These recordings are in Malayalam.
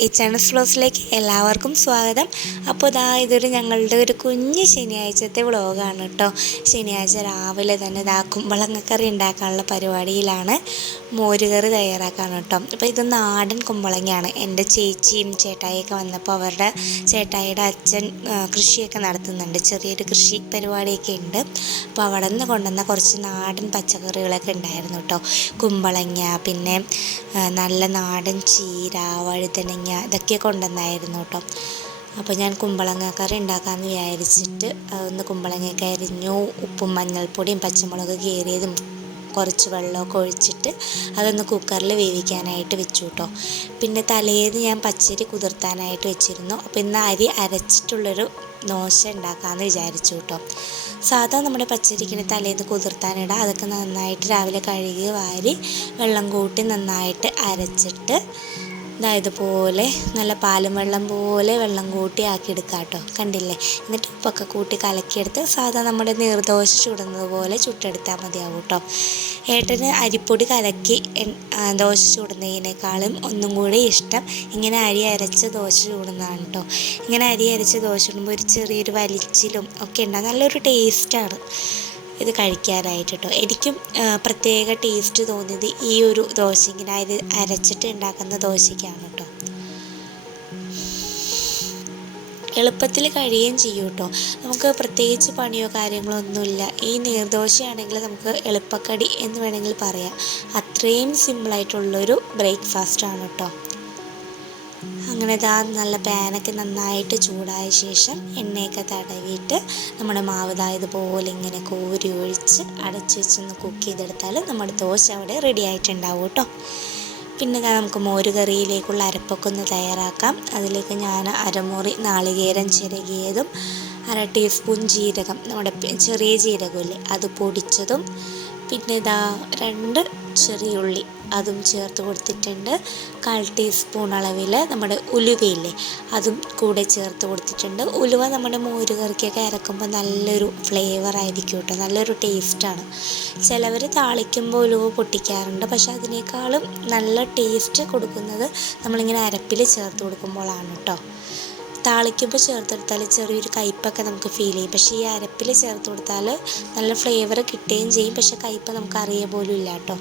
ഈ ചാനൽ ഫ്ലോസിലേക്ക് എല്ലാവർക്കും സ്വാഗതം. അപ്പോൾ ഇതാ ഇതൊരു ഞങ്ങളുടെ ഒരു കുഞ്ഞ് ശനിയാഴ്ചത്തെ വ്ളോഗാണ് കേട്ടോ ശനിയാഴ്ച രാവിലെ തന്നെ ഇതാ കുമ്പളങ്ങക്കറി ഉണ്ടാക്കാനുള്ള പരിപാടിയിലാണ് മോരുകറി തയ്യാറാക്കാണ് കേട്ടോ അപ്പോൾ ഇത് നാടൻ കുമ്പളങ്ങയാണ്. എന്റെ ചേച്ചിയും ചേട്ടായിയൊക്കെ വന്നപ്പോൾ അവരുടെ ചേട്ടായിയുടെ അച്ഛൻ കൃഷിയൊക്കെ നടത്തുന്നുണ്ട്. ചെറിയൊരു കൃഷി പരിപാടിയൊക്കെ ഉണ്ട്. അപ്പോൾ അവിടെ നിന്ന് കൊണ്ടുവന്ന കുറച്ച് നാടൻ പച്ചക്കറികളൊക്കെ ഉണ്ടായിരുന്നു കേട്ടോ കുമ്പളങ്ങ പിന്നെ നല്ല നാടൻ ചീര വഴുതനങ്ങ ഇതൊക്കെ കൊണ്ടുവന്നായിരുന്നു കേട്ടോ. അപ്പോൾ ഞാൻ കുമ്പളങ്ങ കറി ഉണ്ടാക്കാമെന്ന് വിചാരിച്ചിട്ട് ഒന്ന് കുമ്പളങ്ങയൊക്കെ അരിഞ്ഞു ഉപ്പും മഞ്ഞൾപ്പൊടിയും പച്ചമുളക് കീറിയതും കുറച്ച് വെള്ളമൊക്കെ ഒഴിച്ചിട്ട് അതൊന്ന് കുക്കറിൽ വേവിക്കാനായിട്ട് വെച്ചു കേട്ടോ. പിന്നെ തലേന്ന് ഞാൻ പച്ചരി കുതിർത്താനായിട്ട് വെച്ചിരുന്നു. അപ്പോൾ ഇന്ന് അരി അരച്ചിട്ടുള്ളൊരു ദോശ ഉണ്ടാക്കാമെന്ന് വിചാരിച്ചു കേട്ടോ. സാധാ നമ്മുടെ പച്ചരിക്കിന് തലേന്ന് കുതിർത്താനിടാം അതൊക്കെ നന്നായിട്ട് രാവിലെ കഴുകി വാരി വെള്ളം കൂട്ടി നന്നായിട്ട് അരച്ചിട്ട് ഇതാ ഇതുപോലെ നല്ല പാലും വെള്ളം പോലെ വെള്ളം കൂട്ടി ആക്കിയെടുക്കുക കേട്ടോ കണ്ടില്ലേ? എന്നിട്ട് ഉപ്പൊക്കെ കൂട്ടി കലക്കിയെടുത്ത് സാധാ നമ്മുടെ നീർദോശ ചുടുന്നത് പോലെ ചുട്ടെടുത്താൽ മതിയാവും കേട്ടോ ഏട്ടന് അരിപ്പൊടി കലക്കി ദോശ ചുടുന്നതിനേക്കാളും ഒന്നും കൂടി ഇഷ്ടം ഇങ്ങനെ അരി അരച്ച് ദോശ ചൂടുന്നതാണ് കേട്ടോ ഇങ്ങനെ അരി അരച്ച് ദോശ ചുടുമ്പോൾ ഒരു ചെറിയൊരു വലിച്ചിലും ഒക്കെ ഉണ്ടാകും നല്ലൊരു ടേസ്റ്റാണ് ഇത് കഴിക്കാനായിട്ട് കേട്ടോ എനിക്കും പ്രത്യേക ടേസ്റ്റ് തോന്നിയത് ഈ ഒരു ദോശ ഇങ്ങനെ അരി അരച്ചിട്ട് ഉണ്ടാക്കുന്ന ദോശയ്ക്കാണ് കേട്ടോ എളുപ്പത്തിൽ കഴിയുകയും ചെയ്യും കേട്ടോ നമുക്ക് പ്രത്യേകിച്ച് പണിയോ കാര്യങ്ങളോ ഒന്നുമില്ല. ഈ നീർദോശയാണെങ്കിൽ നമുക്ക് എളുപ്പക്കടി എന്ന് വേണമെങ്കിൽ പറയാം. അത്രയും സിമ്പിളായിട്ടുള്ളൊരു ബ്രേക്ക്ഫാസ്റ്റ് ആണ് കേട്ടോ അങ്ങനെ ഇതാ നല്ല പാനൊക്കെ നന്നായിട്ട് ചൂടായ ശേഷം എണ്ണയൊക്കെ തടവിയിട്ട് നമ്മുടെ മാവ് ഇതാ ഇതുപോലെ ഇങ്ങനെ കോരി ഒഴിച്ച് അടച്ചു വെച്ചൊന്ന് കുക്ക് ചെയ്തെടുത്താൽ നമ്മുടെ ദോശ അവിടെ റെഡി ആയിട്ടുണ്ടാവും കേട്ടോ പിന്നെ നമുക്ക് മോരുകറിയിലേക്കുള്ള അരപ്പൊക്കെ ഒന്ന് തയ്യാറാക്കാം. അതിലേക്ക് ഞാൻ അരമുറി നാളികേരം ചിരകിയതും അര ടീസ്പൂൺ ജീരകം നമ്മുടെ ചെറിയ ജീരകമില്ലേ അത് പൊടിച്ചതും പിന്നെ ഇതാ രണ്ട് ചെറിയ ഉള്ളി അതും ചേർത്ത് കൊടുത്തിട്ടുണ്ട്. കാൽ ടീസ്പൂൺ അളവിൽ നമ്മുടെ ഉലുവയില്ലേ അതും കൂടെ ചേർത്ത് കൊടുത്തിട്ടുണ്ട്. ഉലുവ നമ്മുടെ മോരുകറിക്കൊക്കെ ഇറക്കുമ്പോൾ നല്ലൊരു ഫ്ലേവർ ആയിരിക്കും കേട്ടോ നല്ലൊരു ടേസ്റ്റാണ് ചിലവർ താളിക്കുമ്പോൾ ഉലുവ പൊട്ടിക്കാറുണ്ട് പക്ഷെ അതിനേക്കാളും നല്ല ടേസ്റ്റ് കൊടുക്കുന്നത് നമ്മളിങ്ങനെ അരപ്പിൽ ചേർത്ത് കൊടുക്കുമ്പോഴാണ് കേട്ടോ. താളിക്കുമ്പോൾ ചേർത്തെടുത്താൽ ചെറിയൊരു കയ്പ്പൊക്കെ നമുക്ക് ഫീൽ ചെയ്യും. പക്ഷേ ഈ അരപ്പിൽ ചേർത്ത് കൊടുത്താൽ നല്ല ഫ്ലേവർ കിട്ടുകയും ചെയ്യും. പക്ഷേ കയ്പ്പ് നമുക്ക് അറിയ പോലും ഇല്ല കേട്ടോ.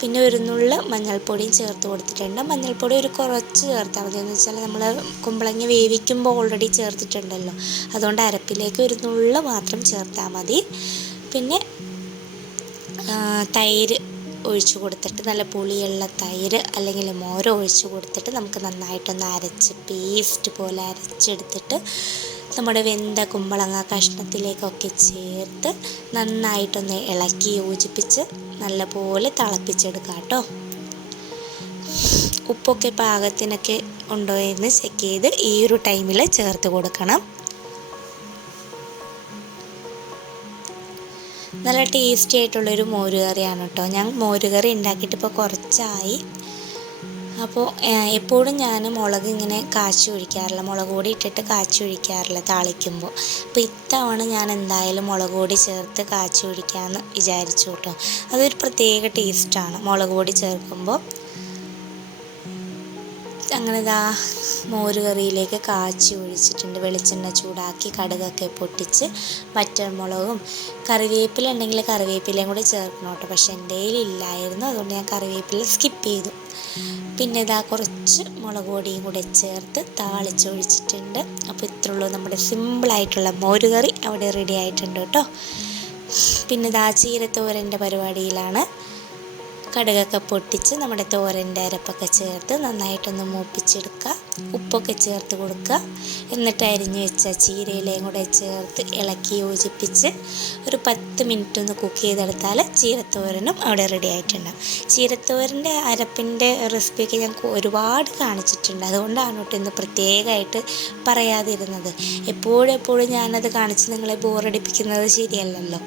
പിന്നെ ഒരു നുള്ള മഞ്ഞൾപ്പൊടിയും ചേർത്ത് കൊടുത്തിട്ടുണ്ട്. മഞ്ഞൾപ്പൊടി ഒരു കുറച്ച് ചേർത്താൽ മതി. എന്ന് വെച്ചാൽ നമ്മൾ കുമ്പളങ്ങ വേവിക്കുമ്പോൾ ഓൾറെഡി ചേർത്തിട്ടുണ്ടല്ലോ. അതുകൊണ്ട് അരപ്പിലേക്ക് ഒരു നുള്ള മാത്രം ചേർത്താൽ മതി. പിന്നെ തൈര് ഒഴിച്ചു കൊടുത്തിട്ട് നല്ല പുളിയുള്ള തൈര് അല്ലെങ്കിൽ മോര് ഒഴിച്ചു കൊടുത്തിട്ട് നമുക്ക് നന്നായിട്ടൊന്ന് അരച്ച് പേസ്റ്റ് പോലെ അരച്ചെടുത്തിട്ട് നമ്മുടെ വെന്ത കുമ്പളങ്ങ കഷ്ണത്തിലേക്കൊക്കെ ചേർത്ത് നന്നായിട്ടൊന്ന് ഇളക്കി യോജിപ്പിച്ച് നല്ലപോലെ തിളപ്പിച്ചെടുക്കാം കേട്ടോ. ഉപ്പൊക്കെ പാകത്തിനൊക്കെ ഉണ്ടോ എന്ന് ചെക്ക് ചെയ്ത് ഈ ഒരു ടൈമിൽ ചേർത്ത് കൊടുക്കണം. നല്ല ടേസ്റ്റി ആയിട്ടുള്ളൊരു മോരുകറിയാണ് കേട്ടോ ഞാൻ മോരുകറി ഉണ്ടാക്കിയിട്ട് ഇപ്പോൾ കുറച്ചായി. അപ്പോൾ എപ്പോഴും ഞാൻ മുളക് ഇങ്ങനെ കാച്ചി ഒഴിക്കാറില്ല. മുളക് പൊടി ഇട്ടിട്ട് കാച്ചി ഒഴിക്കാറില്ല താളിക്കുമ്പോൾ അപ്പോൾ ഇത്തവണ ഞാൻ എന്തായാലും മുളക് പൊടി ചേർത്ത് കാച്ചി ഒഴിക്കാമെന്ന് വിചാരിച്ചു കേട്ടോ അതൊരു പ്രത്യേക ടേസ്റ്റാണ് മുളക് പൊടി ചേർക്കുമ്പോൾ അങ്ങനെ ഇതാ മോരുകറിയിലേക്ക് കാച്ചി ഒഴിച്ചിട്ടുണ്ട്. വെളിച്ചെണ്ണ ചൂടാക്കി കടുകൊക്കെ പൊട്ടിച്ച് വറ്റൽമുളകും കറിവേപ്പില ഉണ്ടെങ്കിൽ കറിവേപ്പിലയും കൂടി ചേർക്കണം കേട്ടോ. പക്ഷെ എന്റെ ഇല്ലായിരുന്നു. അതുകൊണ്ട് ഞാൻ കറിവേപ്പില സ്കിപ്പ് ചെയ്തു. പിന്നെ ഇതാ കുറച്ച് മുളക് പൊടിയും കൂടെ ചേർത്ത് താളിച്ചൊഴിച്ചിട്ടുണ്ട് അപ്പോൾ ഇത്രയുള്ളൂ നമ്മുടെ സിമ്പിളായിട്ടുള്ള മോര് കറി അവിടെ റെഡി ആയിട്ടുണ്ട് കേട്ടോ. പിന്നെ ഇതാ ചീരത്തോരന്റെ പരിപാടിയിലാണ്. കടുകൊക്കെ പൊട്ടിച്ച് നമ്മുടെ തോരന്റെ അരപ്പൊക്കെ ചേർത്ത് നന്നായിട്ടൊന്ന് മൂപ്പിച്ചെടുക്കുക. ഉപ്പൊക്കെ ചേർത്ത് കൊടുക്കുക. എന്നിട്ട് അരിഞ്ഞു വെച്ച ചീരയിലയും കൂടെ ചേർത്ത് ഇളക്കി യോജിപ്പിച്ച് ഒരു പത്ത് മിനിറ്റ് ഒന്ന് കുക്ക് ചെയ്തെടുത്താൽ ചീരത്തോരനും അവിടെ റെഡി ആയിട്ടുണ്ടാകും ചീരത്തോരന്റെ അരപ്പിന്റെ റെസിപ്പിയൊക്കെ ഞാൻ ഒരുപാട് കാണിച്ചിട്ടുണ്ട്. അതുകൊണ്ടാണ് കേട്ടോ ഇന്ന് പ്രത്യേകമായിട്ട് പറയാതിരുന്നത്. എപ്പോഴും എപ്പോഴും ഞാനത് കാണിച്ച് നിങ്ങളെ ബോറടിപ്പിക്കുന്നത് ശരിയല്ലല്ലോ.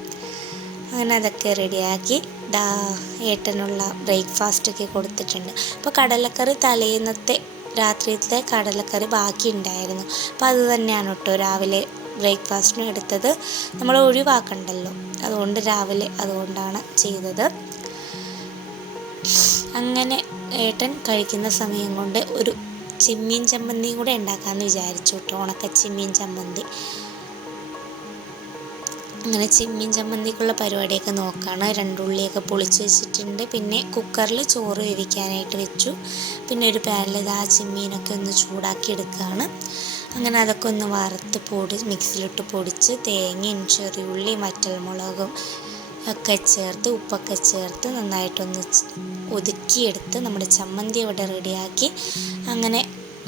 അങ്ങനെ അതൊക്കെ റെഡിയാക്കി ദാ ഏട്ടനുള്ള ബ്രേക്ക്ഫാസ്റ്റ് ഒക്കെ കൊടുത്തിട്ടുണ്ട്. അപ്പോൾ കടലക്കറി തലേന്നത്തെ രാത്രിയിലത്തെ കടലക്കറി ബാക്കി ഉണ്ടായിരുന്നു അപ്പോൾ അത് തന്നെയാണ് കേട്ടോ രാവിലെ ബ്രേക്ക്ഫാസ്റ്റിന് എടുത്തത്. നമ്മൾ ഒഴിവാക്കണ്ടല്ലോ. അതുകൊണ്ട് രാവിലെ അതുകൊണ്ടാണ് ചെയ്തത്. അങ്ങനെ ഏട്ടൻ കഴിക്കുന്ന സമയം കൊണ്ട് ഒരു ചെമ്മീൻ ചമ്മന്തിയും കൂടെ ഉണ്ടാക്കാമെന്ന് വിചാരിച്ചു കേട്ടോ. ഉണക്ക ചെമ്മീൻ ചമ്മന്തി. അങ്ങനെ ചെമ്മീൻ ചമ്മന്തിക്കുള്ള പരിപാടിയൊക്കെ നോക്കുകയാണ് രണ്ടുള്ളിയൊക്കെ പൊളിച്ച് വെച്ചിട്ടുണ്ട്. പിന്നെ കുക്കറിൽ ചോറ് വേവിക്കാനായിട്ട് വെച്ചു. പിന്നെ ഒരു പാനിൽ ആ ചെമ്മീനൊക്കെ ഒന്ന് ചൂടാക്കി എടുക്കുകയാണ് അങ്ങനെ അതൊക്കെ ഒന്ന് വറുത്ത് പൊടി മിക്സിയിലിട്ട് പൊടിച്ച് തേങ്ങയും ചെറിയുള്ളി വറ്റൽമുളകും ഒക്കെ ചേർത്ത് ഉപ്പൊക്കെ ചേർത്ത് നന്നായിട്ടൊന്ന് ഒതുക്കിയെടുത്ത് നമ്മുടെ ചമ്മന്തി അവിടെ റെഡിയാക്കി. അങ്ങനെ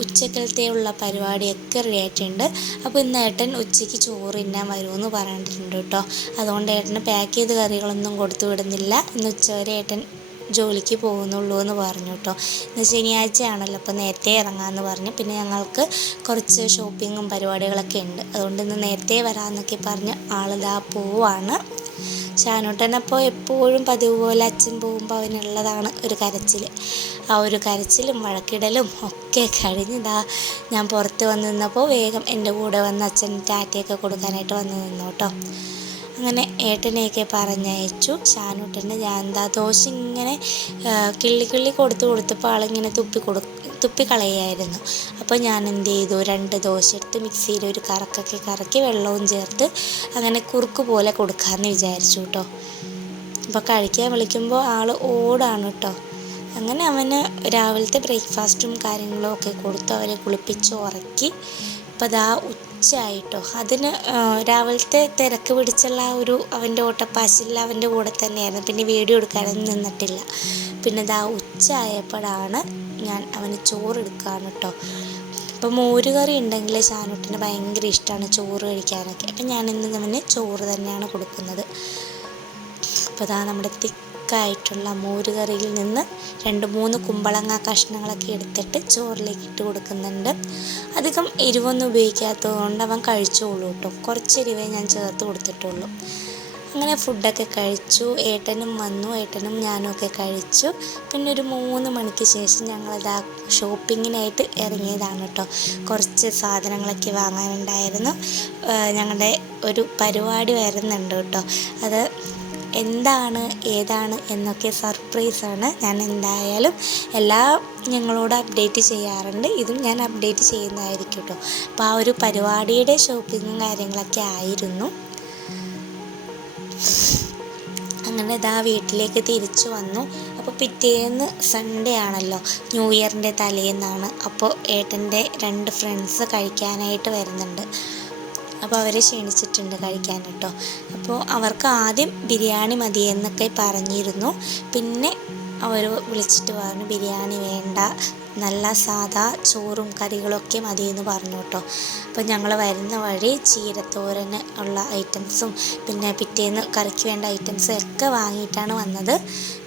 ഉച്ചക്കലത്തെയുള്ള പരിപാടിയൊക്കെ റെഡി ആയിട്ടുണ്ട്. അപ്പോൾ ഇന്ന് ഏട്ടൻ ഉച്ചയ്ക്ക് ചോറ് തിന്നാൻ വരുമെന്ന് പറഞ്ഞിട്ടുണ്ട് കേട്ടോ. അതുകൊണ്ട് ഏട്ടന് പാക്ക് ചെയ്ത് കറികളൊന്നും കൊടുത്തു വിടുന്നില്ല. ഇന്ന് ഉച്ചവരെ ഏട്ടൻ ജോലിക്ക് പോകുന്നുള്ളൂ എന്ന് പറഞ്ഞു കേട്ടോ. ഇന്ന് ശനിയാഴ്ചയാണല്ലോ അപ്പോൾ നേരത്തെ ഇറങ്ങാമെന്ന് പറഞ്ഞു. പിന്നെ ഞങ്ങൾക്ക് കുറച്ച് ഷോപ്പിങ്ങും പരിപാടികളൊക്കെ ഉണ്ട്. അതുകൊണ്ട് ഇന്ന് നേരത്തെ വരാമെന്നൊക്കെ പറഞ്ഞ് ആളിതാ പോവാണ്. ഷാനൂട്ടനപ്പോൾ എപ്പോഴും പതിവ് പോലെ അച്ഛൻ പോകുമ്പോൾ അവനുള്ളതാണ് ഒരു കരച്ചിൽ ആ ഒരു കരച്ചിലും വഴക്കിടലും ഒക്കെ കഴിഞ്ഞതാ ഞാൻ പുറത്ത് വന്ന് നിന്നപ്പോൾ വേഗം എന്റെ കൂടെ വന്ന് അച്ഛൻ ടാറ്റയൊക്കെ കൊടുക്കാനായിട്ട് വന്ന് നിന്നു കേട്ടോ അങ്ങനെ ഏട്ടനെയൊക്കെ പറഞ്ഞയച്ചു. ഷാനൂട്ടന് ഞാൻ എന്താ ദോശ ഇങ്ങനെ കിള്ളി കിള്ളി കൊടുത്ത് കൊടുത്തപ്പോൾ ആളിങ്ങനെ തുപ്പി കൊടു തുപ്പിക്കളയായിരുന്നു അപ്പോൾ ഞാൻ എന്ത് ചെയ്തു? രണ്ട് ദോശ എടുത്ത് മിക്സിയിൽ ഒരു കറക്കൊക്കെ കറക്കി വെള്ളവും ചേർത്ത് അങ്ങനെ കുറുക്ക് പോലെ കൊടുക്കാമെന്ന് വിചാരിച്ചു കേട്ടോ. അപ്പോൾ കഴിക്കാൻ വിളിക്കുമ്പോൾ ആൾ ഓടാണ് കേട്ടോ. അങ്ങനെ അവന് രാവിലത്തെ ബ്രേക്ക്ഫാസ്റ്റും കാര്യങ്ങളും ഒക്കെ കൊടുത്തു. അവരെ കുളിപ്പിച്ച് ഉറക്കി. അപ്പോൾ അതാ ഉച്ചയായിട്ടോ അതിന് രാവിലത്തെ തിരക്ക് പിടിച്ചുള്ള ആ ഒരു അവന്റെ ഓട്ടപ്പാച്ചിൽ അവന്റെ കൂടെ തന്നെയായിരുന്നു. പിന്നെ വീഡിയോ എടുക്കാനൊന്നും നിന്നിട്ടില്ല. പിന്നെ ഇതാ ഉച്ചയായപ്പോഴാണ് ഞാൻ അവന് ചോറ് എടുക്കുകയാണ് കേട്ടോ അപ്പോൾ മോര് കറി ഉണ്ടെങ്കിൽ ഷാനുട്ടിന് ഭയങ്കര ഇഷ്ടമാണ് ചോറ് കഴിക്കാനൊക്കെ. അപ്പം ഞാൻ ഇന്ന് അവന് ചോറ് തന്നെയാണ് കൊടുക്കുന്നത്. അപ്പോൾ അതാ നമ്മുടെ തിക്കായിട്ടുള്ള മോര് കറിയിൽ നിന്ന് രണ്ട് മൂന്ന് കുമ്പളങ്ങ കഷ്ണങ്ങളൊക്കെ എടുത്തിട്ട് ചോറിലേക്ക് ഇട്ട് കൊടുക്കുന്നുണ്ട്. അധികം എരിവൊന്നും ഉപയോഗിക്കാത്തത് കൊണ്ട് അവൻ കഴിച്ചോളൂ കേട്ടോ കുറച്ച് എരിവേ ഞാൻ ചേർത്ത് കൊടുത്തിട്ടുള്ളൂ. അങ്ങനെ ഫുഡൊക്കെ കഴിച്ചു. ഏട്ടനും വന്നു. ഏട്ടനും ഞാനും ഒക്കെ കഴിച്ചു. പിന്നെ ഒരു മൂന്ന് മണിക്ക് ശേഷം ഞങ്ങളത് ആ ഷോപ്പിങ്ങിനായിട്ട് ഇറങ്ങിയതാണ് കേട്ടോ. കുറച്ച് സാധനങ്ങളൊക്കെ വാങ്ങാനുണ്ടായിരുന്നു. ഞങ്ങളുടെ ഒരു പരിപാടി വരുന്നുണ്ട് കേട്ടോ. അത് എന്താണ് ഏതാണ് എന്നൊക്കെ സർപ്രൈസാണ് ഞാൻ എന്തായാലും എല്ലാ ഞങ്ങളോട് അപ്ഡേറ്റ് ചെയ്യാറുണ്ട്. ഇതും ഞാൻ അപ്ഡേറ്റ് ചെയ്യുന്നതായിരിക്കും കേട്ടോ. അപ്പോൾ ആ ഒരു പരിപാടിയുടെ ഷോപ്പിങ്ങും കാര്യങ്ങളൊക്കെ ആയിരുന്നു. അങ്ങനെ ഇതാ വീട്ടിലേക്ക് തിരിച്ചു വന്നു. അപ്പോൾ പിറ്റേന്ന് സൺഡേ ആണല്ലോ. ന്യൂ ഇയറിന്റെ തലേന്നാണ്. അപ്പോൾ ഏട്ടന്റെ രണ്ട് ഫ്രണ്ട്സ് കഴിക്കാനായിട്ട് വരുന്നുണ്ട്. അപ്പോൾ അവരെ ക്ഷണിച്ചിട്ടുണ്ട് കഴിക്കാൻ കേട്ടോ. അപ്പോൾ അവർക്ക് ആദ്യം ബിരിയാണി മതി എന്നൊക്കെ പറഞ്ഞിരുന്നു. പിന്നെ അവർ വിളിച്ചിട്ട് പറഞ്ഞു ബിരിയാണി വേണ്ട. നല്ല സാധാ ചോറും കറികളൊക്കെ മതി എന്ന് പറഞ്ഞു കേട്ടോ അപ്പോൾ ഞങ്ങൾ വരുന്ന വഴി ചീരത്തോരന് ഉള്ള ഐറ്റംസും പിന്നെ പിറ്റേന്ന് കറിക്ക് വേണ്ട ഐറ്റംസും ഒക്കെ വാങ്ങിയിട്ടാണ് വന്നത്.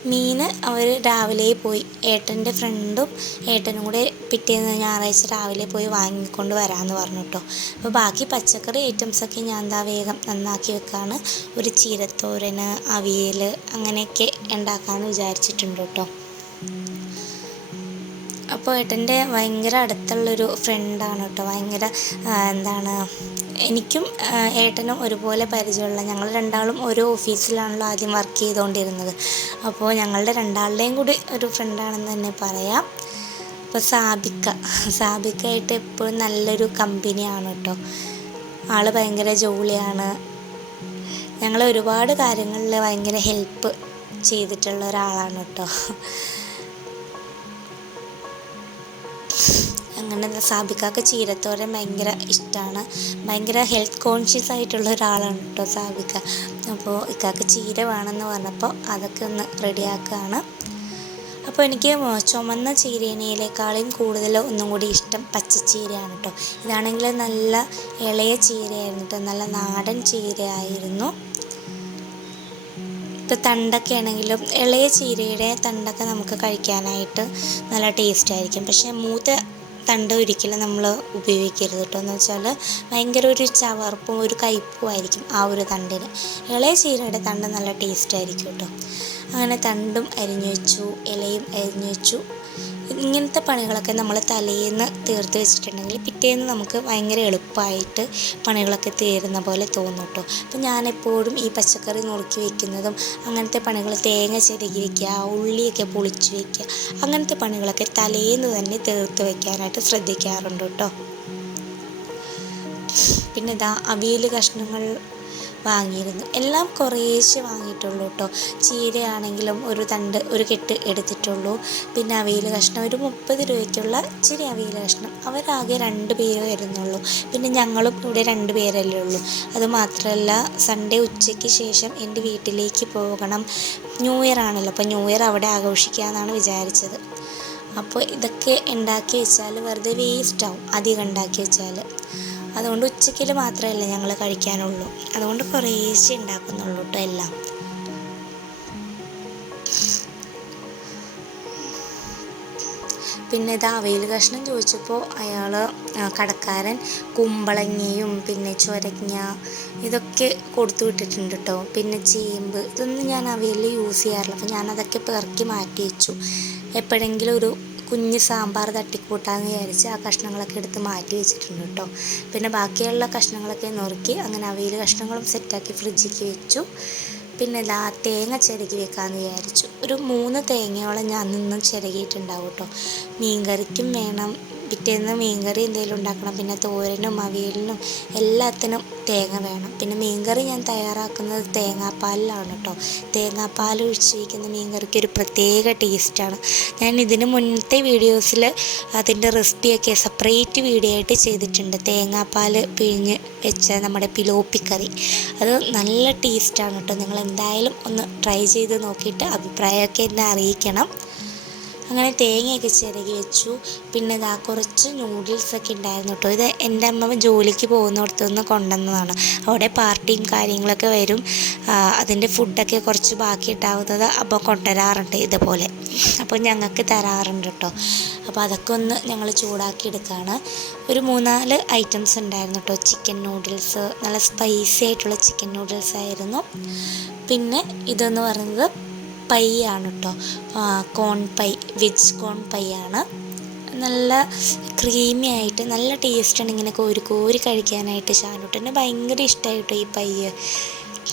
മീൻ അവർ രാവിലെ പോയി ഏട്ടന്റെ ഫ്രണ്ടും ഏട്ടനും കൂടെ പിറ്റേന്ന് ഞായറാഴ്ച രാവിലെ പോയി വാങ്ങിക്കൊണ്ട് വരാമെന്ന് പറഞ്ഞു കേട്ടോ അപ്പോൾ ബാക്കി പച്ചക്കറി ഐറ്റംസൊക്കെ ഞാൻ എന്താ വേഗം നന്നാക്കി വെക്കാണ്. ഒരു ചീരത്തോരന് അവിയൽ അങ്ങനെയൊക്കെ ഉണ്ടാക്കാമെന്ന് വിചാരിച്ചിട്ടുണ്ട് കേട്ടോ അപ്പോൾ ഏട്ടന്റെ ഭയങ്കര അടുത്തുള്ളൊരു ഫ്രണ്ടാണ് കേട്ടോ. ഭയങ്കര എന്താണ് എനിക്കും ഏട്ടനും ഒരുപോലെ പരിചയമുള്ള ഞങ്ങൾ രണ്ടാളും ഒരു ഓഫീസിലാണല്ലോ ആദ്യം വർക്ക് ചെയ്തുകൊണ്ടിരുന്നത് അപ്പോൾ ഞങ്ങളുടെ രണ്ടാളുടെയും കൂടി ഒരു ഫ്രണ്ടാണെന്ന് തന്നെ പറയാം. അപ്പോൾ സാബിക്ക സാബിക്കായിട്ട് എപ്പോഴും നല്ലൊരു കമ്പനിയാണ് കേട്ടോ. ആൾ ഭയങ്കര ജോലിയാണ്. ഞങ്ങൾ ഒരുപാട് കാര്യങ്ങളിൽ ഭയങ്കര ഹെൽപ്പ് ചെയ്തിട്ടുള്ള ഒരാളാണ് കേട്ടോ. അങ്ങനെ സാബിക്കാക്ക് ചീരത്തോരൻ ഭയങ്കര ഇഷ്ടമാണ് ഭയങ്കര ഹെൽത്ത് കോൺഷ്യസ് ആയിട്ടുള്ള ഒരാളാണ് കേട്ടോ സാബിക്ക. അപ്പോൾ ഇക്കാക്ക് ചീര വേണമെന്ന് പറഞ്ഞപ്പോൾ അതൊക്കെ ഒന്ന് റെഡിയാക്കുകയാണ് അപ്പോൾ എനിക്ക് ചുമന്ന ചീരേനയിലേക്കാളും കൂടുതൽ ഒന്നും കൂടി ഇഷ്ടം പച്ചച്ചീരയാണ് കേട്ടോ ഇതാണെങ്കിൽ നല്ല ഇളയ ചീരയായിരുന്നു കേട്ടോ നല്ല നാടൻ ചീരയായിരുന്നു. ഇപ്പോൾ തണ്ടൊക്കെ ആണെങ്കിലും ഇളയ ചീരയുടെ തണ്ടൊക്കെ നമുക്ക് കഴിക്കാനായിട്ട് നല്ല ടേസ്റ്റ് ആയിരിക്കും. പക്ഷേ മൂത്ത തണ്ട് ഒരിക്കലും നമ്മൾ ഉപയോഗിക്കരുത് കേട്ടോ. എന്ന് വെച്ചാൽ ഭയങ്കര ഒരു ചവർപ്പും ഒരു കയ്പ്പും ആയിരിക്കും ആ ഒരു തണ്ടിന്. ഇളയ ചീരയുടെ തണ്ട് നല്ല ടേസ്റ്റ് ആയിരിക്കും കേട്ടോ. അങ്ങനെ തണ്ടും അരിഞ്ഞു വെച്ചു ഇലയും അരിഞ്ഞു വെച്ചു. ഇങ്ങനത്തെ പണികളൊക്കെ നമ്മൾ തലേന്ന് തീർത്ത് വെച്ചിട്ടുണ്ടെങ്കിൽ പിറ്റേന്ന് നമുക്ക് ഭയങ്കര എളുപ്പമായിട്ട് പണികളൊക്കെ തീരുന്ന പോലെ തോന്നും കേട്ടോ അപ്പം ഞാനെപ്പോഴും ഈ പച്ചക്കറി നുറുക്കി വെക്കുന്നതും അങ്ങനത്തെ പണികൾ തേങ്ങ ചെരുകി വെക്കുക ഉള്ളിയൊക്കെ പൊളിച്ച് വെക്കുക അങ്ങനത്തെ പണികളൊക്കെ തലേന്ന് തന്നെ തീർത്ത് വെക്കാനായിട്ട് ശ്രദ്ധിക്കാറുണ്ട് കേട്ടോ പിന്നെ ഇതാ അവിയൽ കഷ്ണങ്ങൾ വാങ്ങിയിരുന്നു. എല്ലാം കുറേശ്ശെ വാങ്ങിയിട്ടുള്ളൂ കേട്ടോ ചീരയാണെങ്കിലും ഒരു തണ്ട് ഒരു കെട്ട് എടുത്തിട്ടുള്ളൂ. പിന്നെ അവയിൽ കഷ്ണം ഒരു മുപ്പത് രൂപയ്ക്കുള്ള ഇച്ചിരി അവയിൽ കഷ്ണം. അവരാകെ രണ്ട് പേര് വരുന്നുള്ളൂ. പിന്നെ ഞങ്ങളും ഇവിടെ രണ്ട് പേരല്ലേ ഉള്ളൂ. അത് മാത്രമല്ല സൺഡേ ഉച്ചയ്ക്ക് ശേഷം എന്റെ വീട്ടിലേക്ക് പോകണം. ന്യൂ ഇയർ ആണല്ലോ അപ്പോൾ ന്യൂ ഇയർ അവിടെ ആഘോഷിക്കാമെന്നാണ് വിചാരിച്ചത്. അപ്പോൾ ഇതൊക്കെ ഉണ്ടാക്കി വെച്ചാൽ വെറുതെ വേസ്റ്റ് ആവും. അധികം ഉണ്ടാക്കി വെച്ചാൽ. അതുകൊണ്ട് ഉച്ചയ്ക്കിൽ മാത്രമല്ല ഞങ്ങൾ കഴിക്കാനുള്ളൂ. അതുകൊണ്ട് കുറേശ്ശെ ഉണ്ടാക്കുന്നുള്ളൂ കേട്ടോ എല്ലാം. പിന്നെ ഇത് അവയിൽ കഷ്ണം ചോദിച്ചപ്പോൾ അയാൾ കടക്കാരൻ കുമ്പളങ്ങയും പിന്നെ ചൊരങ്ങ ഇതൊക്കെ കൊടുത്തു വിട്ടിട്ടുണ്ട് കേട്ടോ പിന്നെ ചേമ്പ് ഇതൊന്നും ഞാൻ അവയിൽ യൂസ് ചെയ്യാറില്ല. അപ്പോൾ ഞാനതൊക്കെ പെറുക്കി മാറ്റി വെച്ചു. എപ്പോഴെങ്കിലും ഒരു കുഞ്ഞ് സാമ്പാർ തട്ടിക്കൂട്ടാന്ന് വിചാരിച്ച് ആ കഷ്ണങ്ങളൊക്കെ എടുത്ത് മാറ്റി വെച്ചിട്ടുണ്ട് കേട്ടോ. പിന്നെ ബാക്കിയുള്ള കഷ്ണങ്ങളൊക്കെ നുറുക്കി അങ്ങനെ അവയിൽ കഷ്ണങ്ങളും സെറ്റാക്കി ഫ്രിഡ്ജിലേക്ക് വെച്ചു. പിന്നെ ഇതാ തേങ്ങ ചിരകി വെക്കാമെന്ന് വിചാരിച്ചു. ഒരു മൂന്ന് തേങ്ങയോളം ഞാൻ നിന്ന് ചിരകിയിട്ടുണ്ടാവും കേട്ടോ. മീൻകറിക്കും വേണം പിറ്റേന്ന് മീൻകറി എന്തെങ്കിലും ഉണ്ടാക്കണം. പിന്നെ തോരനും അവിയലിനും എല്ലാത്തിനും തേങ്ങ വേണം. പിന്നെ മീൻകറി ഞാൻ തയ്യാറാക്കുന്നത് തേങ്ങാപ്പാലിലാണ് കേട്ടോ തേങ്ങാപ്പാൽ ഒഴിച്ചിരിക്കുന്ന മീൻകറിക്ക് ഒരു പ്രത്യേക ടേസ്റ്റാണ് ഞാൻ ഇതിന് മുന്നത്തെ വീഡിയോസിൽ അതിന്റെ റെസിപ്പിയൊക്കെ സെപ്പറേറ്റ് വീഡിയോ ആയിട്ട് ചെയ്തിട്ടുണ്ട്. തേങ്ങാപ്പാൽ പിഴിഞ്ഞ് വെച്ച നമ്മുടെ പിലോപ്പിക്കറി അത് നല്ല ടേസ്റ്റാണ് കേട്ടോ നിങ്ങൾ എന്തായാലും ഒന്ന് ട്രൈ ചെയ്ത് നോക്കിയിട്ട് അഭിപ്രായമൊക്കെ എന്നെ അറിയിക്കണം. അങ്ങനെ തേങ്ങയൊക്കെ ചിരകി വെച്ചു. പിന്നെ ഇതാ കുറച്ച് നൂഡിൽസൊക്കെ ഉണ്ടായിരുന്നു കേട്ടോ ഇത് എന്റെ അമ്മ ജോലിക്ക് പോകുന്നിടത്തു നിന്ന് കൊണ്ടുവന്നതാണ്. അവിടെ പാർട്ടിയും കാര്യങ്ങളൊക്കെ വരും. അതിന്റെ ഫുഡൊക്കെ കുറച്ച് ബാക്കി ഉണ്ടാവുന്നത് അപ്പോൾ കൊണ്ടുവരാറുണ്ട് ഇതുപോലെ. അപ്പോൾ ഞങ്ങൾക്ക് തരാറുണ്ട് കേട്ടോ അപ്പോൾ അതൊക്കെ ഒന്ന് ഞങ്ങൾ ചൂടാക്കി എടുക്കുകയാണ് ഒരു മൂന്നാൽ ഐറ്റംസ് ഉണ്ടായിരുന്നു കേട്ടോ ചിക്കൻ നൂഡിൽസ് നല്ല സ്പൈസി ആയിട്ടുള്ള ചിക്കൻ നൂഡിൽസ് ആയിരുന്നു. പിന്നെ ഇതെന്ന് പറയുന്നത് പൈ ആണ് കേട്ടോ corn pie veg corn pie ആണ്. നല്ല ക്രീമി ആയിട്ട് നല്ല ടേസ്റ്റാണ് ഇങ്ങനെ കോരി കോരി കഴിക്കാനായിട്ട് ഷാനൂട്ടന്. ഭയങ്കര ഇഷ്ടമായിട്ടോ ഈ പയ്യ്.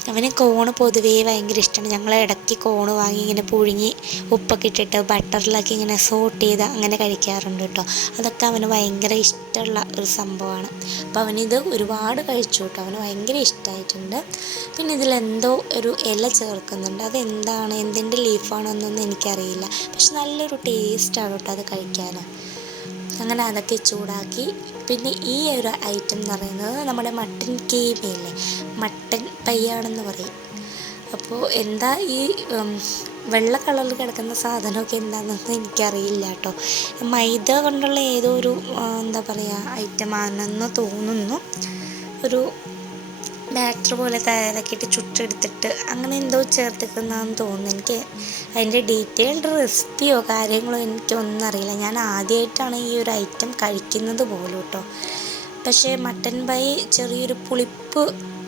അവന് കോണ് പൊതുവേ ഭയങ്കര ഇഷ്ടമാണ് ഞങ്ങൾ ഇടയ്ക്ക് കോണ് വാങ്ങി ഇങ്ങനെ പുഴുങ്ങി ഉപ്പൊക്കെ ഇട്ടിട്ട് ബട്ടറിലൊക്കെ ഇങ്ങനെ സോട്ട് ചെയ്ത് അങ്ങനെ കഴിക്കാറുണ്ട് കേട്ടോ. അതൊക്കെ അവന് ഭയങ്കര ഇഷ്ടമുള്ള ഒരു സംഭവമാണ്. അപ്പോൾ അവനിത് ഒരുപാട് കഴിച്ചു കേട്ടോ. അവന് ഭയങ്കര ഇഷ്ടമായിട്ടുണ്ട് പിന്നെ ഇതിലെന്തോ ഒരു ഇല ചേർക്കുന്നുണ്ട്. അതെന്താണ്? എന്തിന്റെ ലീഫാണെന്നൊന്നും എനിക്കറിയില്ല. പക്ഷെ നല്ലൊരു ടേസ്റ്റാണ് കേട്ടോ അത് കഴിക്കാൻ. അങ്ങനെ അതൊക്കെ ചൂടാക്കി. പിന്നെ ഈ ഒരു ഐറ്റം എന്ന് പറയുന്നത് നമ്മുടെ മട്ടൻ കേമയില്ലേ മട്ടൻ പയ്യാണെന്ന് പറയും. അപ്പോൾ എന്താ ഈ വെള്ള കളറിൽ കിടക്കുന്ന സാധനമൊക്കെ എന്താണെന്നൊന്നും എനിക്കറിയില്ല കേട്ടോ. മൈദ കൊണ്ടുള്ള ഏതോ ഒരു എന്താ പറയുക ഐറ്റം ആണെന്ന് തോന്നുന്നു. ഒരു ബാറ്റർ പോലെ തയ്യാറാക്കിയിട്ട് ചുറ്റെടുത്തിട്ട് അങ്ങനെ എന്തോ ചേർത്തിക്കുന്നതെന്ന് തോന്നുന്നു. എനിക്ക് അതിന്റെ ഡീറ്റെയിൽഡ് റെസിപ്പിയോ കാര്യങ്ങളോ എനിക്കൊന്നും അറിയില്ല. ഞാൻ ആദ്യമായിട്ടാണ് ഈ ഒരു ഐറ്റം കഴിക്കുന്നത് പോലും കേട്ടോ പക്ഷേ മട്ടൻ ബൈ ചെറിയൊരു പുളിപ്പ്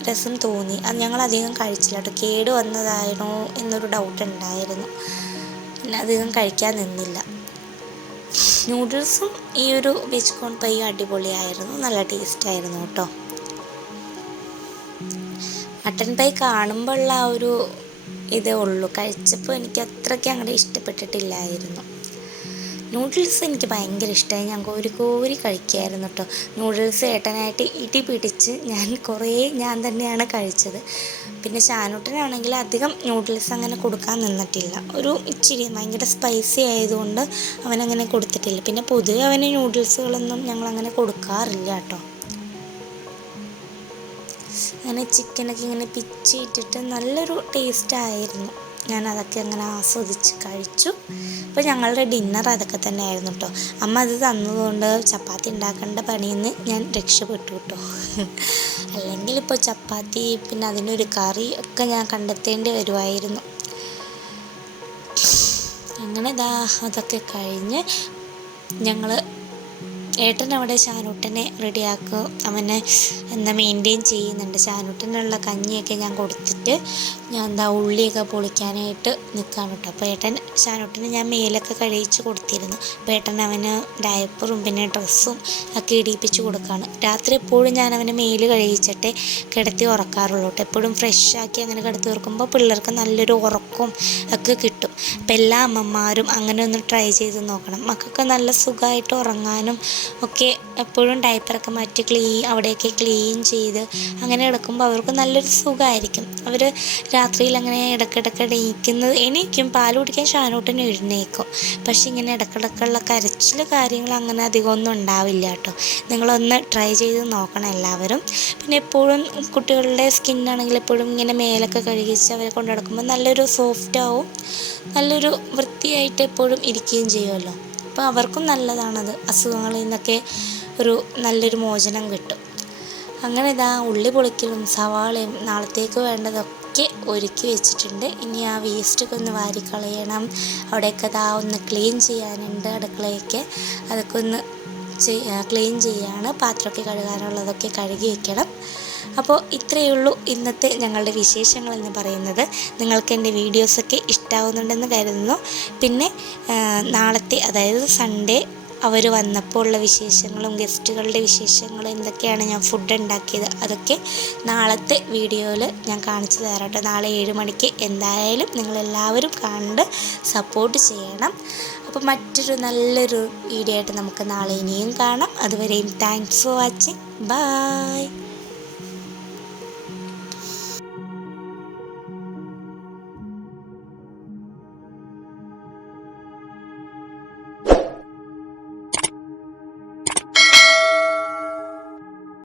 രസം തോന്നി. അത് ഞങ്ങൾ അധികം കഴിച്ചില്ല കേട്ടോ കേട് വന്നതായിരുന്നോ എന്നൊരു ഡൗട്ട് ഉണ്ടായിരുന്നു. പിന്നെ അധികം കഴിക്കാൻ നിന്നില്ല. നൂഡിൽസും ഈ ഒരു വെജ് കോൺ പൈ അടിപൊളിയായിരുന്നു. നല്ല ടേസ്റ്റായിരുന്നു കേട്ടോ മട്ടൻ പൈ കാണുമ്പോഴുള്ള ആ ഒരു ഇതേ ഉള്ളൂ. കഴിച്ചപ്പോൾ എനിക്ക് അത്രയ്ക്ക് അങ്ങോട്ട് ഇഷ്ടപ്പെട്ടിട്ടില്ലായിരുന്നു. നൂഡിൽസ് എനിക്ക് ഭയങ്കര ഇഷ്ടമായി ഞാൻ കോരി കോരി കഴിക്കുമായിരുന്നു കേട്ടോ നൂഡിൽസ് ഏട്ടനായിട്ട് ഇടി പിടിച്ച് ഞാൻ കുറേ ഞാൻ തന്നെയാണ് കഴിച്ചത്. പിന്നെ ഷാനൂട്ടനാണെങ്കിൽ അധികം നൂഡിൽസ് അങ്ങനെ കൊടുക്കാൻ നിന്നിട്ടില്ല. ഒരു ഇച്ചിരി ഭയങ്കര സ്പൈസി ആയതുകൊണ്ട് അവനങ്ങനെ കൊടുത്തിട്ടില്ല. പിന്നെ പൊതുവെ അവന് നൂഡിൽസുകളൊന്നും ഞങ്ങളങ്ങനെ കൊടുക്കാറില്ല കേട്ടോ അങ്ങനെ ചിക്കനൊക്കെ ഇങ്ങനെ പിച്ചിയിട്ടിട്ട് നല്ലൊരു ടേസ്റ്റായിരുന്നു. ഞാൻ അതൊക്കെ അങ്ങനെ ആസ്വദിച്ച് കഴിച്ചു. അപ്പോൾ ഞങ്ങളുടെ ഡിന്നർ അതൊക്കെ തന്നെ ആയിരുന്നു കേട്ടോ. അമ്മ അത് തന്നതുകൊണ്ട് ചപ്പാത്തി ഉണ്ടാക്കേണ്ട പണിയിൽ നിന്ന് ഞാൻ രക്ഷപ്പെട്ടു കേട്ടോ. അല്ലെങ്കിൽ ഇപ്പോൾ ചപ്പാത്തി പിന്നെ അതിനൊരു കറി ഒക്കെ ഞാൻ കണ്ടെത്തേണ്ടി വരുമായിരുന്നു. അങ്ങനെ ദാ അതൊക്കെ കഴിഞ്ഞ് ഞങ്ങൾ ഏട്ടൻ അവിടെ ഷാനൂട്ടനെ റെഡിയാക്കുക അവനെ എന്താ മെയിന്റെയിൻ ചെയ്യുന്നുണ്ട്. ഷാനൂട്ടനുള്ള കഞ്ഞിയൊക്കെ ഞാൻ കൊടുത്തിട്ട് ഞാൻ എന്താ ഉള്ളിയൊക്കെ പൊളിക്കാനായിട്ട് നിൽക്കുകയാണ് കേട്ടോ അപ്പോൾ ഏട്ടൻ ഷാനോട്ടിന് ഞാൻ മേലൊക്കെ കഴിയിച്ച് കൊടുത്തിരുന്നു. അപ്പോൾ ഏട്ടൻ അവന് ഡയപ്പറും പിന്നെ ഡ്രസ്സും ഒക്കെ ഇടിയിപ്പിച്ച് കൊടുക്കുകയാണ്. രാത്രി എപ്പോഴും ഞാൻ അവന് മേൽ കഴിയിച്ചിട്ടേ കിടത്തി ഉറക്കാറുള്ളൂ കേട്ടോ. എപ്പോഴും ഫ്രഷ് ആക്കി അങ്ങനെ കിടത്തി ഉറക്കുമ്പോൾ പിള്ളേർക്ക് നല്ലൊരു ഉറക്കവും ഒക്കെ കിട്ടും. അപ്പോൾ എല്ലാ അമ്മമാരും അങ്ങനെ ഒന്ന് ട്രൈ ചെയ്ത് നോക്കണം. മക്കൾക്ക് നല്ല സുഖമായിട്ട് ഉറങ്ങാനും ഒക്കെ എപ്പോഴും ഡയപ്പറൊക്കെ മാറ്റി ക്ലീൻ അവിടെയൊക്കെ ക്ലീൻ ചെയ്ത് അങ്ങനെ കിടക്കുമ്പോൾ അവർക്ക് നല്ലൊരു സുഖമായിരിക്കും. അവർ രാത്രിയിൽ അങ്ങനെ ഇടയ്ക്കിടയ്ക്ക് എണീക്കുന്നത് എണീക്കും പാൽ കുടിക്കാൻ ഷാനൂട്ടൻ എഴുന്നേക്കും. പക്ഷെ ഇങ്ങനെ ഇടക്കിടക്കുള്ള കരച്ചിൽ കാര്യങ്ങൾ അങ്ങനെ അധികം ഒന്നും ഉണ്ടാവില്ല കേട്ടോ. നിങ്ങളൊന്ന് ട്രൈ ചെയ്ത് നോക്കണം എല്ലാവരും. പിന്നെ എപ്പോഴും കുട്ടികളുടെ സ്കിന്നാണെങ്കിൽ എപ്പോഴും ഇങ്ങനെ മേലൊക്കെ കഴുകിച്ച് അവരെ കൊണ്ടു നടക്കുമ്പോൾ നല്ലൊരു സോഫ്റ്റ് ആവും നല്ലൊരു വൃത്തിയായിട്ട് എപ്പോഴും ഇരിക്കുകയും ചെയ്യുമല്ലോ. അപ്പോൾ അവർക്കും നല്ലതാണത്. അസുഖങ്ങളിൽ നിന്നൊക്കെ ഒരു നല്ലൊരു മോചനം കിട്ടും. അങ്ങനെ ഇതാ ഉള്ളി പൊളിക്കലും സവാളയും നാളത്തേക്ക് വേണ്ടതൊക്കെ ഒരുക്കി വെച്ചിട്ടുണ്ട്. ഇനി ആ വേസ്റ്റൊക്കെ ഒന്ന് വാരിക്കളയണം. അവിടെയൊക്കെ ഇതാ ഒന്ന് ക്ലീൻ ചെയ്യാനുണ്ട് അടുക്കളയൊക്കെ. അതൊക്കെ ഒന്ന് ക്ലീൻ ചെയ്യാണ്. പാത്രമൊക്കെ കഴുകാനുള്ളതൊക്കെ കഴുകി വെക്കണം. അപ്പോൾ ഇത്രയേ ഉള്ളൂ ഇന്നത്തെ ഞങ്ങളുടെ വിശേഷങ്ങൾ എന്ന് പറയുന്നത്. നിങ്ങൾക്ക് എന്റെ വീഡിയോസൊക്കെ ഇഷ്ടാവുന്നുണ്ടെന്ന് കരുതുന്നു. പിന്നെ നാളത്തെ അതായത് സൺഡേ അവർ വന്നപ്പോൾ ഉള്ള വിശേഷങ്ങളും ഗസ്റ്റുകളുടെ വിശേഷങ്ങളും എന്തൊക്കെയാണ് ഞാൻ ഫുഡ് ഉണ്ടാക്കിയത് അതൊക്കെ നാളത്തെ വീഡിയോയിൽ ഞാൻ കാണിച്ചു തരാം കേട്ടോ. നാളെ ഏഴ് മണിക്ക് എന്തായാലും നിങ്ങളെല്ലാവരും കണ്ട് സപ്പോർട്ട് ചെയ്യണം. അപ്പോൾ മറ്റൊരു നല്ലൊരു വീഡിയോ ആയിട്ട് നമുക്ക് നാളെ ഇനിയും കാണാം. അതുവരെയും താങ്ക്സ് ഫോർ വാച്ചിങ് ബായ്